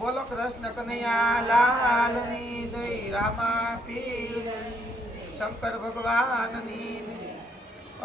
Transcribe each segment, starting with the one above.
બોલો કૃષ્ણ કનૈયા લાલની જય રામા પીર શંકર ભગવાનની જય।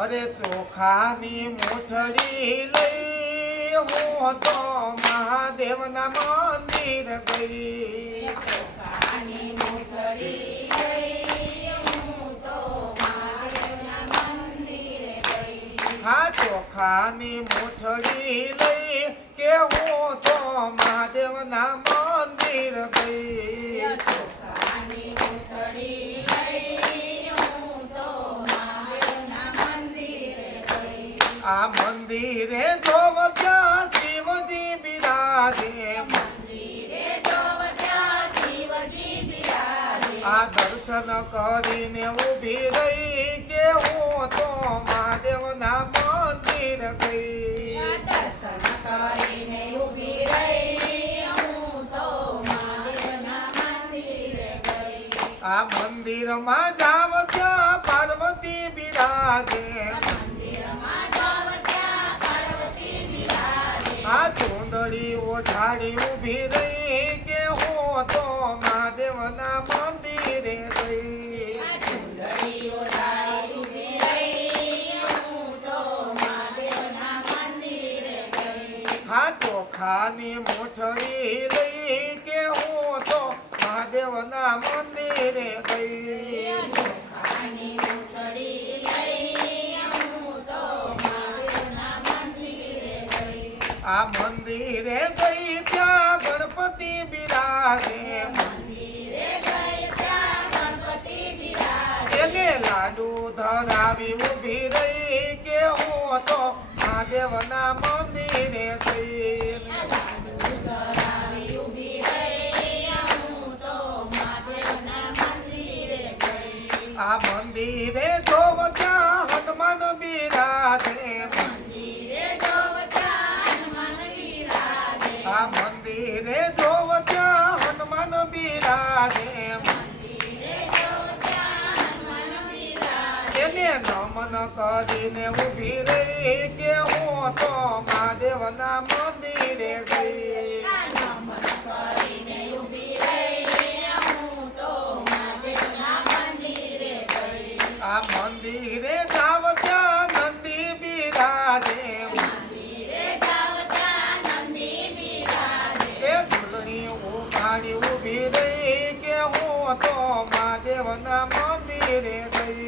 અરે ચોખાની મૂઠડી લઈ હું તો મહાદેવના મંદિર ગઈ। ચોખાની મૂઠડી લઈ હું તો મહાદેવના મંદિરે ગઈ। હા ચોખાની મૂઠડી લઈ કે હું તો મહાદેવના મંદિર ગઈ। ચોખાની મૂઠડી લઈ હું તો મહાદેવના મંદિરે ગઈ। આ મંદિરે જોવતા શિવજી બિરાજે। મંદિરે જોવતા શિવજી બિરાજે। આ દર્શન કરીને ઊભી રહી કે હું તો મહાદેવના મંદિર ગઈ। દર્શન કરીને ઊભી રહી હું તો મહાદેવના મંદિરે ગઈ। આ મંદિરમાં જાવ ત્યાં પાર્વતી બિરાજે। મંદિરમાં જાવ ત્યાં પાર્વતી બિરાજે। આ ચૂંદડી ઓઢાડી ઊભી રહી કે હું તો મહાદેવના મંદિરે ગઈ। ચૂંદડી ઓઢાડી ઊભી રહી હું તો મહાદેવના મંદિરે ગઈ। હા ચોખાની મૂઠડી લઈ કે હું તો મહાદેવના મંદિરે ગઈ। ચોખાની મૂઠડી લઈ હું તો મહાદેવના મંદિરે ગઈ। આ મંદિરે ગઈ ત્યાં ગણપતિ બિરાજે। મંદિરે ગઈ ત્યાં ગણપતિ બિરાજે। એને લાડુ ધરાવી ઊભી રહી કે હું તો મહાદેવના મંદિરે ગઈ। લાડુ ધરાવી ઊભી રહી હું તો મહાદેવના મંદિરે ગઈ। આ મંદિરે જોવ ત્યાં હનુમાન બિરાજે। મંદિરે જોવ ત્યાં હનુમાન બિરાજે। આ મંદિરે જોવ ત્યાં હનુમાન બિરાજે। મંદિરે જોવ ત્યાં હનુમાન બિરાજે। એને નમન કરીને ઊભી રહી કે હું તો મહાદેવના મંદિરે ગઈ। નમન કરીને ઊભી રહી હું તો મહાદેવના મંદિરે ગઈ। આ મંદિરે જાવ ત્યાં નંદી બિરાજે। મંદિરે જાવ ત્યાં નંદી બિરાજે। એ ઝૂલણી ઉઘાડી ઊભી રહી કે હું તો મહાદેવના મંદિરે ગઈ।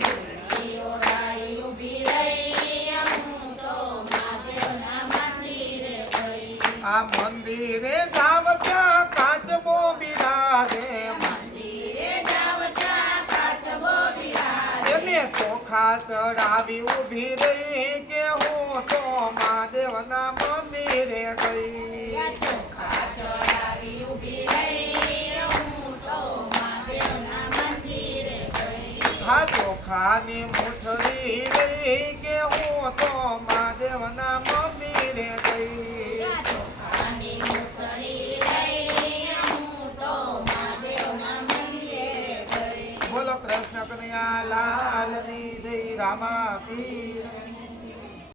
ઝૂલણી ઓઢાડી ઊભી રહી હું તો મહાદેવના મંદિરે ગઈ। આ મંદિરે જાવ ત્યાં કાચબો બિરાજે। મંદિરે જાવ ત્યાં કાચબો બિરાજે। એને ચોખા ચડાવી ઊભી રહી કે હું તો મહાદેવના મંદિરે ગઈ। ચોખા ચડાવી ઊભી રહી હું તો મહાદેવના મંદિરે ગઈ। હા ચોખાની મૂઠડી લઈ કે હું તો મહાદેવના મંદિરે ગઈ। ચોખાની મૂઠડી લઈ હું તો મહાદેવના મંદિરે ગઈ। બોલો કૃષ્ણ કનૈયા લાલની જય રામા પીર।